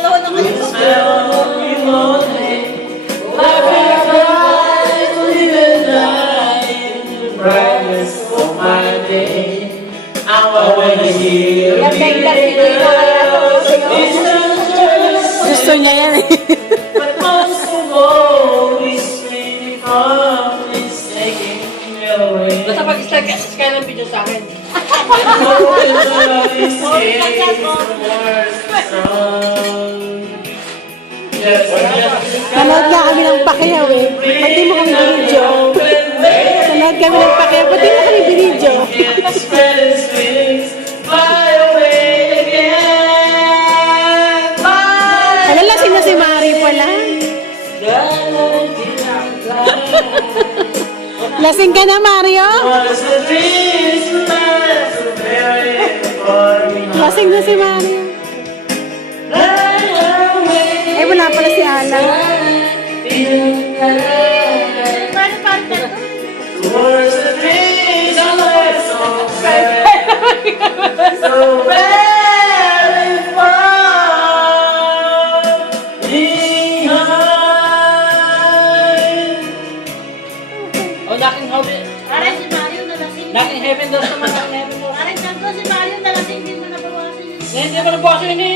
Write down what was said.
dalawa na kayo. Gusto niya yan eh. Basta pag-start ka ng video sa akin. Nanood nga kami ng Pacquiao eh. Pati mo kami binidyo. Nanood kami ng Pacquiao. Pati mo kami binidyo. Ano lasing na si Mari pala? Lasing ka na, Mario? Lasing na si Mario. Eh, wala pala si Ana. O, laking heaven. Aray, si Mario nalasing. Laking heaven doon sa mga heaven doon. Aray, santo si Mario nalasing, hindi mo nabawasan yun. Hindi mo nabukasin yun eh.